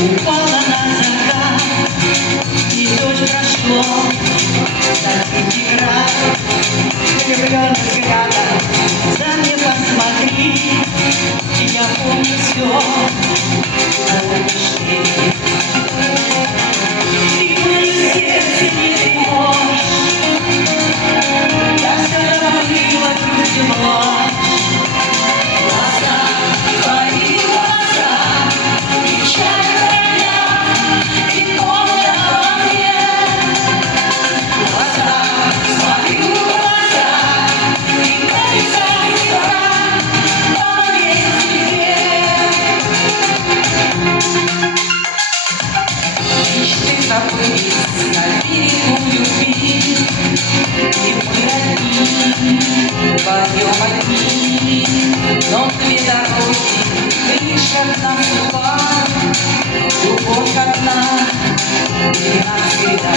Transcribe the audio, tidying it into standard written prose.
Упала на закат, и дождь прошло, таких играет влюбленных взглядом. За мне посмотри, я помню все, помнишь ты. Ты в моем сердце не тревожь, я все забыла тепло. Забылись на берегу любви, и мы одни, вдвоем одни, но две дороги, лишь одна судьба, любовь одна, и навсегда.